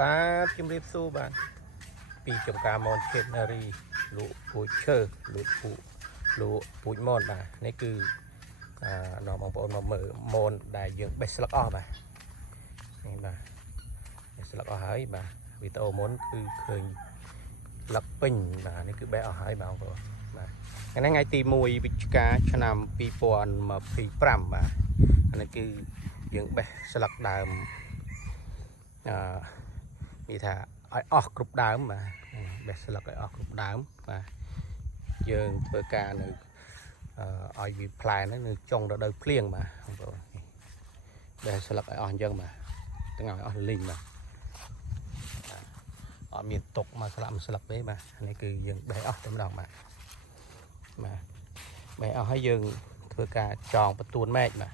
បាទជំរាបសួរបាទពីចំការមនខេតនារីលក់ពូជឈើលក់ពូជមនបាទនេះគឺនាំបងប្អូនមកមើលមនដែលយើងបេះស្លឹកអស់បាទនេះបាទបេះស្លឹកអស់ហើយបាទវីដេអូមុនគឺឃើញស្លឹកពេញបាទនេះគឺបេះអស់ហើយបងប្អូនបាទថ្ងៃទី1វិច្ឆិកាឆ្នាំ2025បាទនេះគឺយើងបេះស្លឹកដើមនិយាយថាឲ្យអស់គ្រប់ដើមបាទបេះស្លឹកឲ្យអស់គ្រប់ដើមបាទយើងធ្វើការនៅឲ្យវាផ្លែហ្នឹងនៅចុងរដូវភ្លៀងបាទបងប្អូនបេះស្លឹកឲ្យអស់អញ្ចឹងបាទទាំងឲ្យអស់លីងបាទអត់មានទុកមកស្លាប់ស្លឹកទេបាទនេះគឺយើងបេះអស់តែម្ដងបាទបេះអស់ហើយយើងធ្វើការចងបន្ទួនមែកបាទ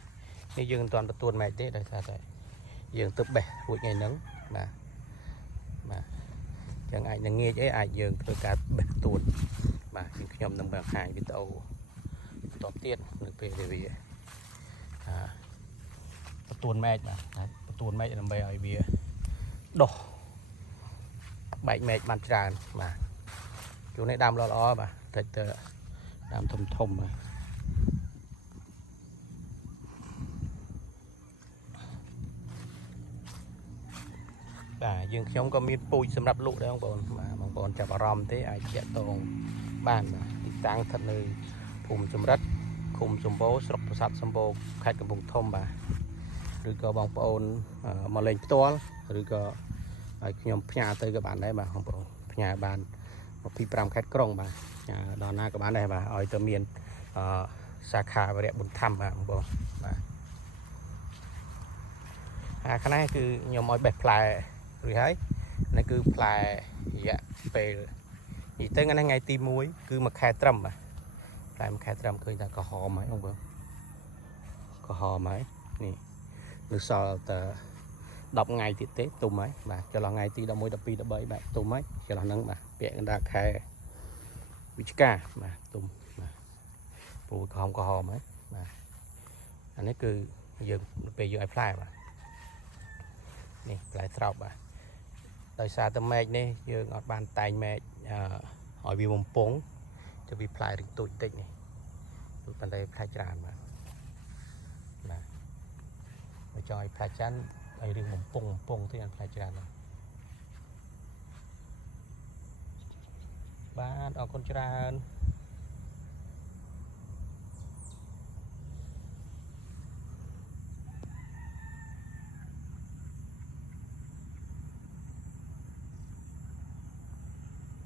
នេះយើងមិនទាន់បន្ទួនមែកទេដោយសារតែយើងទៅបេះរួចថ្ងៃហ្នឹងបាទចឹងអាចនឹងងាយអីអាចយើងធ្វើការបេះទួនបាទខ្ញុំនឹងបង្ហាញវីដេអូបន្តទៀតនៅពេលដែលវាបន្ទួនមែកបាទបន្ទួនមែកដើម្បីឲ្យវាដុះបែកមែកបានច្រើនបាទជួននេះដើមល្អបាទតិចទៅដើមធំបាទបាទយើងខ្ញុំក៏មានពូជសម្រាប់លក់ដែរបងប្អូនបាទបងប្អូនចាប់អារម្មណ៍ទេអាចតាក់ទងបានបាទទីតាំងស្ថិតនៅភូមិចម្រិតឃុំសម្បូរស្រុកប្រាសាទសម្បូរខេត្តកំពង់ធំបាទឬក៏បងប្អូនមកលេងផ្ទាល់ឬក៏ឲ្យខ្ញុំផ្ញើទៅក៏បានដែរបាទបងប្អូនផ្ញើបាន25ខេត្តក្រុងបាទដល់ណាក៏បានដែរបាទឲ្យទៅមានសាខាវរៈបុណ្យធម្មបាទបងប្អូនបាទខាងនេះគឺខ្ញុំឲ្យបេះផ្លែរួចហើយនេះគឺផ្លែរយៈពេលនិយាយទៅថ្ងៃទី1គឺ1ខែត្រឹមបាទផ្លែ1ខែត្រឹមឃើញថាក្រហមហើយបងប្អូនក្រហមហើយនេះនៅសល់តែ10ថ្ងៃទៀតទេទុំហើយបាទចន្លោះថ្ងៃទី11 12 13បាទទុំហើយចន្លោះហ្នឹងបាទពាក់កណ្ដាលខែវិច្ឆិកាបាទទុំបាទពូក្រហមហើយបាទអានេះគឺយើងពេលយកឲ្យផ្លែបាទនេះផ្លែត្រោបបាទដោយសារតែមែកនេះយើងអត់បានតែងមែកឲ្យវាបំពង់ទៅវាផ្លែរីកទូចតិចនេះប៉ុន្តែផ្លែច្រើនបាទមកចង់ឲ្យផ្លែច្រើនឲ្យរឿងបំពង់ទៅផ្លែច្រើនបាទអរគុណច្រើន